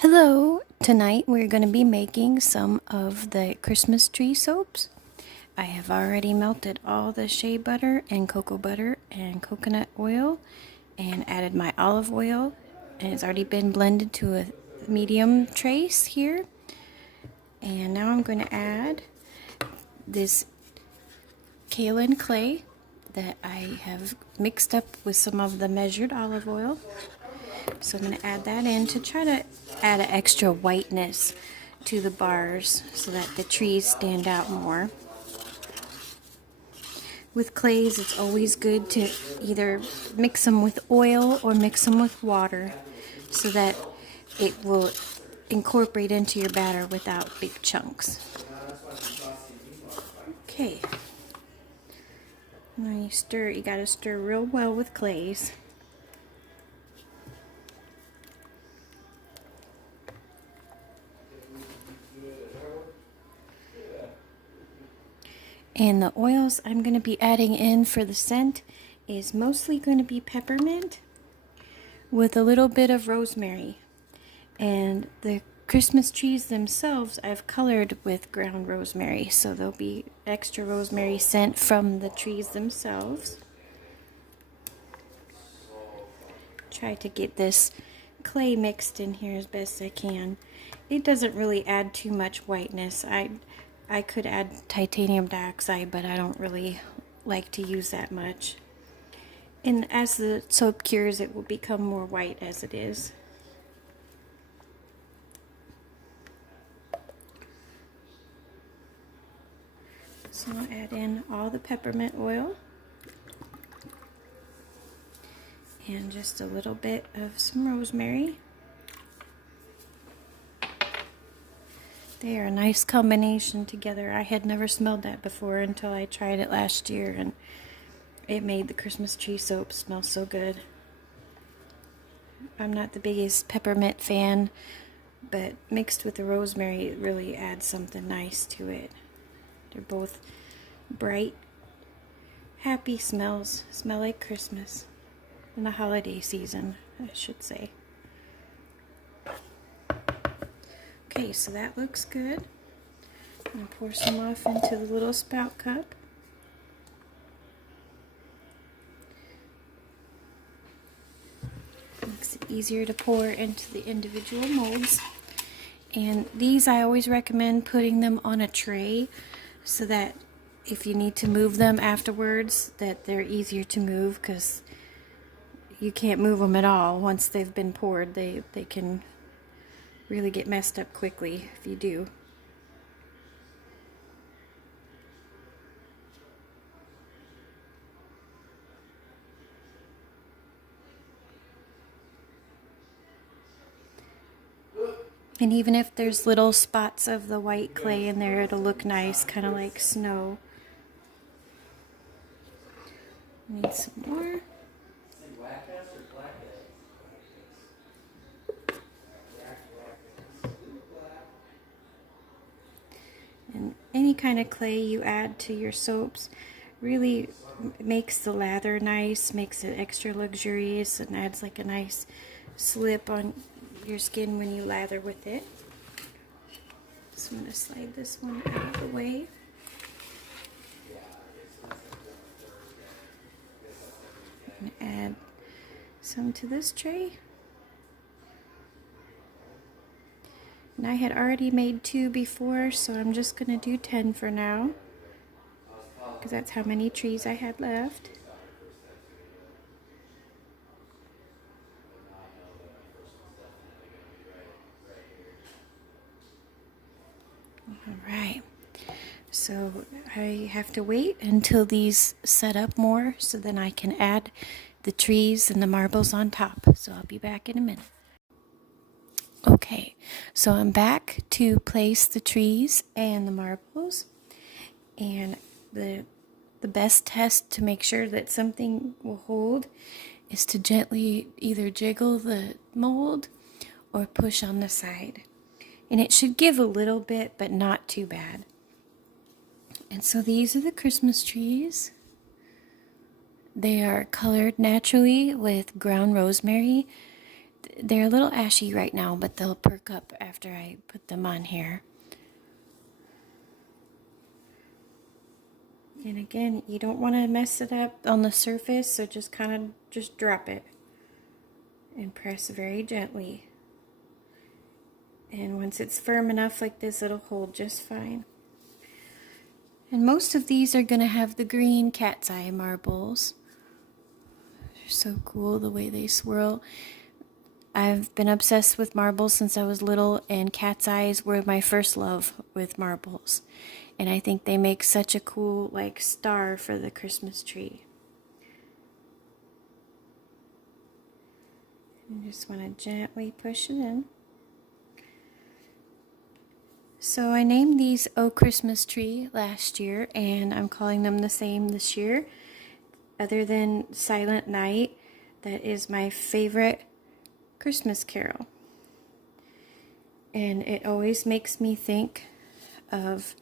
Hello! Tonight we're going to be making some of the Christmas tree soaps. I have already melted all the shea butter and cocoa butter and coconut oil and added my olive oil, and it's already been blended to a medium trace here. And now I'm going to add this kaolin clay that I have mixed up with some of the measured olive oil. So I'm going to add that in to try to add an extra whiteness to the bars so that the trees stand out more. With clays, it's always good to either mix them with oil or mix them with water so that it will incorporate into your batter without big chunks. Okay. When you stir, you got to stir real well with clays. And the oils I'm going to be adding in for the scent is mostly going to be peppermint with a little bit of rosemary. And the Christmas trees themselves I've colored with ground rosemary, so there'll be extra rosemary scent from the trees themselves. Try to get this clay mixed in here as best I can. It doesn't really add too much whiteness. I could add titanium dioxide, but I don't really like to use that much. And as the soap cures, it will become more white as it is. So I'll add in all the peppermint oil and just a little bit of some rosemary. They are a nice combination together. I had never smelled that before until I tried it last year, and it made the Christmas tree soap smell so good. I'm not the biggest peppermint fan, but mixed with the rosemary, it really adds something nice to it. They're both bright, happy smells. Smell like Christmas in the holiday season, I should say. Okay, so that looks good. I'm going to pour some off into the little spout cup. Makes it easier to pour into the individual molds. And these I always recommend putting them on a tray so that if you need to move them afterwards, that they're easier to move, because you can't move them at all once they've been poured. They can really get messed up quickly if you do. And even if there's little spots of the white clay in there, it'll look nice, kind of like snow. Need some more. And any kind of clay you add to your soaps really makes the lather nice, makes it extra luxurious, and adds like a nice slip on your skin when you lather with it. So I'm going to slide this one out of the way. I'm going to add some to this tray. And I had already made 2 before, so I'm just going to do 10 for now, because that's how many trees I had left. Alright, so I have to wait until these set up more so then I can add the trees and the marbles on top. So I'll be back in a minute. Okay, so I'm back to place the trees and the marbles, and the best test to make sure that something will hold is to gently either jiggle the mold or push on the side. And it should give a little bit, but not too bad. And so these are the Christmas trees. They are colored naturally with ground rosemary. They're a little ashy right now, but they'll perk up after I put them on here. And again, you don't want to mess it up on the surface, so just kind of just drop it and press very gently. And once it's firm enough like this, it'll hold just fine. And most of these are going to have the green cat's eye marbles. They're so cool the way they swirl. I've been obsessed with marbles since I was little, and cat's eyes were my first love with marbles. And I think they make such a cool, like, star for the Christmas tree. You just want to gently push it in. So I named these Oh Christmas Tree last year, and I'm calling them the same this year. Other than Silent Night, that is my favorite Christmas carol. And it always makes me think of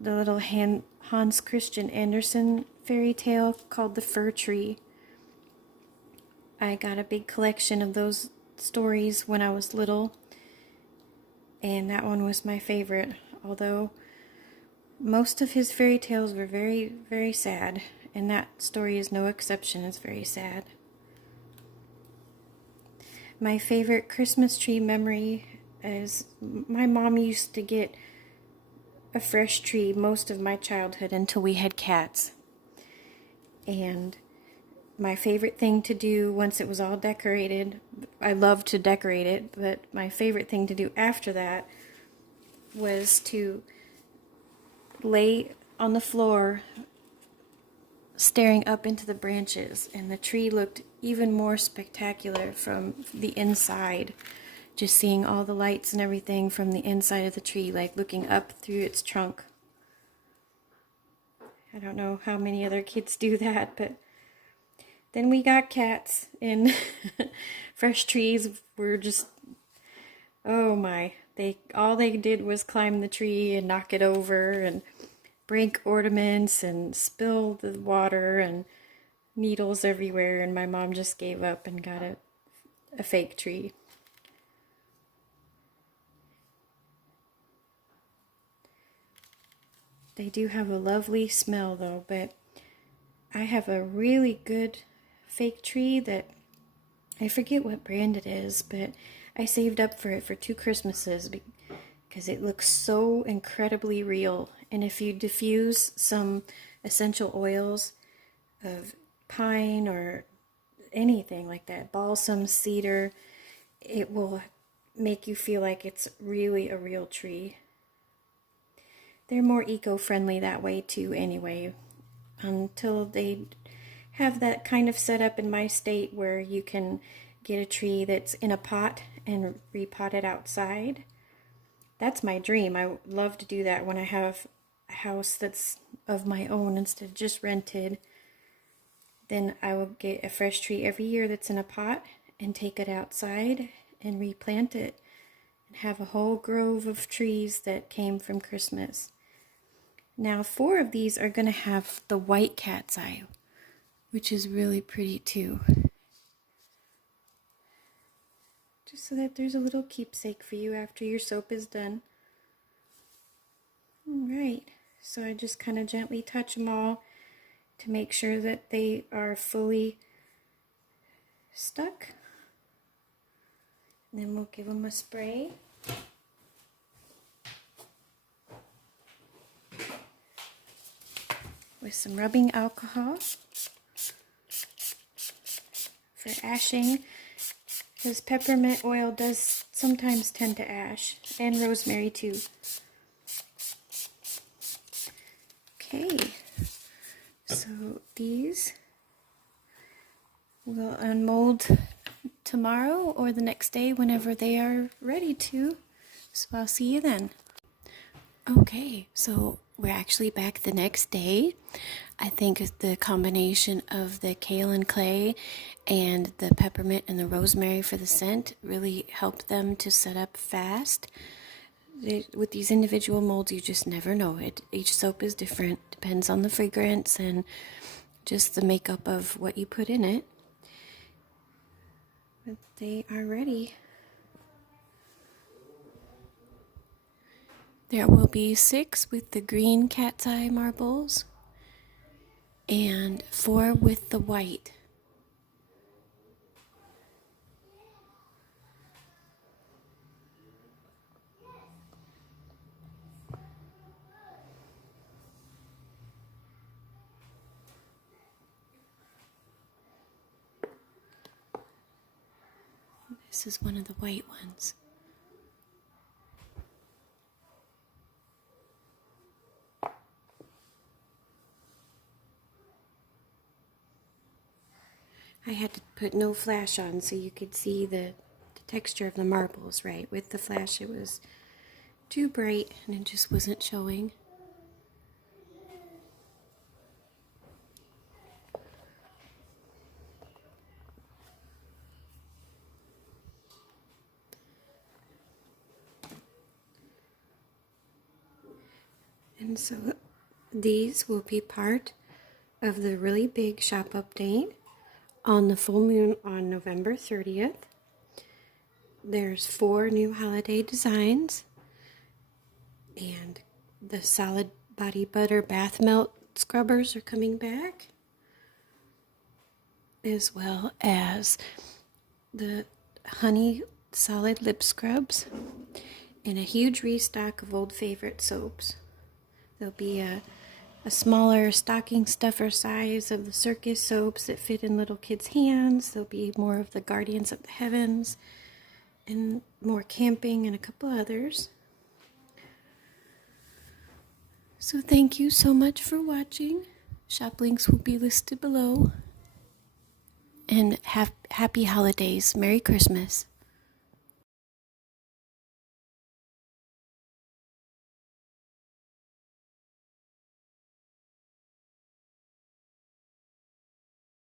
the little Hans Christian Andersen fairy tale called The Fir Tree. I got a big collection of those stories when I was little, and that one was my favorite, although most of his fairy tales were very, very sad, and that story is no exception. It's very sad. My favorite Christmas tree memory is my mom used to get a fresh tree most of my childhood until we had cats. And my favorite thing to do once it was all decorated, I loved to decorate it, but my favorite thing to do after that was to lay on the floor staring up into the branches, and the tree looked even more spectacular from the inside. Just seeing all the lights and everything from the inside of the tree, like looking up through its trunk. I don't know how many other kids do that, but then we got cats, and fresh trees were just, oh my, all they did was climb the tree and knock it over and break ornaments and spill the water and needles everywhere, and my mom just gave up and got a fake tree. They do have a lovely smell though, but I have a really good fake tree that I forget what brand it is, but I saved up for it for 2 Christmases because it looks so incredibly real. And if you diffuse some essential oils of pine or anything like that, balsam, cedar, it will make you feel like it's really a real tree. They're more eco-friendly that way too anyway, until they have that kind of setup in my state where you can get a tree that's in a pot and repot it outside. That's my dream. I love to do that when I have a house that's of my own instead of just rented. Then I will get a fresh tree every year that's in a pot and take it outside and replant it and have a whole grove of trees that came from Christmas. Now 4 of these are going to have the white cat's eye, which is really pretty too. Just so that there's a little keepsake for you after your soap is done. Alright, so I just kind of gently touch them all to make sure that they are fully stuck. And then we'll give them a spray. With some rubbing alcohol for ashing, because peppermint oil does sometimes tend to ash, and rosemary too. Okay, so these will unmold tomorrow or the next day whenever they are ready to, so I'll see you then. Okay, so we're actually back the next day. I think the combination of the kale and clay and the peppermint and the rosemary for the scent really helped them to set up fast. With these individual molds, you just never know. Each soap is different, depends on the fragrance and just the makeup of what you put in it. But they are ready. There will be 6 with the green cat's eye marbles and 4 with the white. This is one of the white ones. I had to put no flash on so you could see the texture of the marbles, right? With the flash it was too bright and it just wasn't showing. And so these will be part of the really big shop update on the full moon on November 30th. There's 4 new holiday designs, and the solid body butter bath melt scrubbers are coming back, as well as the honey solid lip scrubs and a huge restock of old favorite soaps. There'll be a smaller stocking stuffer size of the circus soaps that fit in little kids' hands. There'll be more of the Guardians of the Heavens and more camping and a couple others. So thank you so much for watching. Shop links will be listed below. And happy holidays. Merry Christmas.